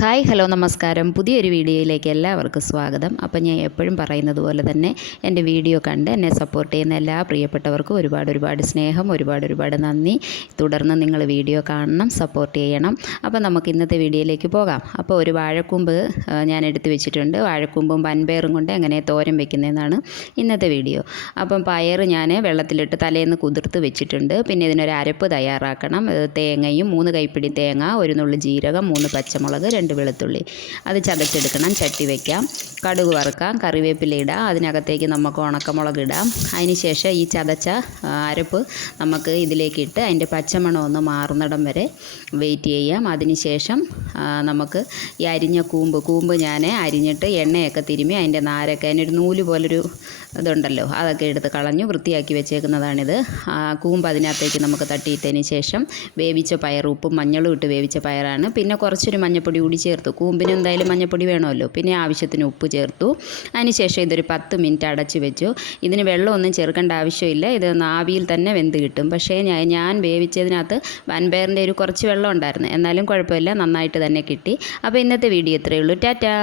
Hi hello നമസ്കാരം. പുതിയൊരു വീഡിയോയിലേക്ക് എല്ലാവർക്കും സ്വാഗതം. അപ്പം ഞാൻ എപ്പോഴും പറയുന്നത് പോലെ തന്നെ എൻ്റെ വീഡിയോ കണ്ട് എന്നെ സപ്പോർട്ട് ചെയ്യുന്ന എല്ലാ പ്രിയപ്പെട്ടവർക്കും ഒരുപാട് സ്നേഹം, ഒരുപാട് നന്ദി. തുടർന്ന് നിങ്ങൾ വീഡിയോ കാണണം, സപ്പോർട്ട് ചെയ്യണം. അപ്പോൾ നമുക്ക് ഇന്നത്തെ വീഡിയോയിലേക്ക് പോകാം. അപ്പോൾ ഒരു വാഴക്കൂമ്പ് ഞാൻ എടുത്ത് വെച്ചിട്ടുണ്ട്. വാഴക്കൂമ്പും വൻപയറും കൊണ്ട് എങ്ങനെ തോരൻ വെക്കുന്നതെന്നാണ് ഇന്നത്തെ വീഡിയോ. അപ്പം പയർ ഞാൻ വെള്ളത്തിലിട്ട് തലേന്ന് കുതിർത്ത് വെച്ചിട്ടുണ്ട്. പിന്നെ ഇതിനൊരു അരപ്പ് തയ്യാറാക്കണം. തേങ്ങയും 3 കൈപ്പിടി തേങ്ങ, 1 നുള്ളി ജീരകം, 3 പച്ചമുളക്, 2 വെളുത്തുള്ളി. അത് ചതച്ചെടുക്കണം. ചട്ടി വയ്ക്കാം, കടുക് വറുക്കാം, കറിവേപ്പില ഇടാം, അതിനകത്തേക്ക് നമുക്ക് ഉണക്കമുളക് ഇടാം. അതിന് ശേഷം ഈ ചതച്ച അരപ്പ് നമുക്ക് ഇതിലേക്ക് ഇട്ട് അതിൻ്റെ പച്ചമണം ഒന്ന് മാറുന്നിടം വരെ വെയിറ്റ് ചെയ്യാം. അതിന് ശേഷം നമുക്ക് ഈ അരിഞ്ഞ കൂമ്പ് ഞാൻ അരിഞ്ഞിട്ട് എണ്ണയൊക്കെ തിരുമ്മി അതിൻ്റെ നാരൊക്കെ അതിനൊരു നൂല് പോലൊരു ഇതുണ്ടല്ലോ, അതൊക്കെ എടുത്ത് കളഞ്ഞു വൃത്തിയാക്കി വെച്ചേക്കുന്നതാണിത്. കൂമ്പ് അതിനകത്തേക്ക് നമുക്ക് തട്ടിയിട്ടതിന് ശേഷം വേവിച്ച പയർ, ഉപ്പും മഞ്ഞളും ഇട്ട് വേവിച്ച പയറാണ്. പിന്നെ കുറച്ചൊരു മഞ്ഞപ്പൊടി കൂടി ചേർത്തു. കൂമ്പിന് എന്തായാലും മഞ്ഞപ്പൊടി വേണമല്ലോ. പിന്നെ ആവശ്യത്തിന് ഉപ്പ് ചേർത്തു. അതിനുശേഷം ഇതൊരു 10 മിനിറ്റ് അടച്ച് വെച്ചു. ഇതിന് വെള്ളമൊന്നും ചേർക്കേണ്ട ആവശ്യമില്ല. ഇത് ആവിയിൽ തന്നെ വെന്ത് കിട്ടും. പക്ഷേ ഞാൻ വേവിച്ചതിനകത്ത് വൻപയറിൻ്റെ ഒരു കുറച്ച് വെള്ളം ഉണ്ടായിരുന്നു. എന്നാലും കുഴപ്പമില്ല, നന്നായിട്ട് തന്നെ കിട്ടി. അപ്പോൾ ഇന്നത്തെ വീഡിയോ ഇത്രയേ ഉള്ളൂ. ടാറ്റാ.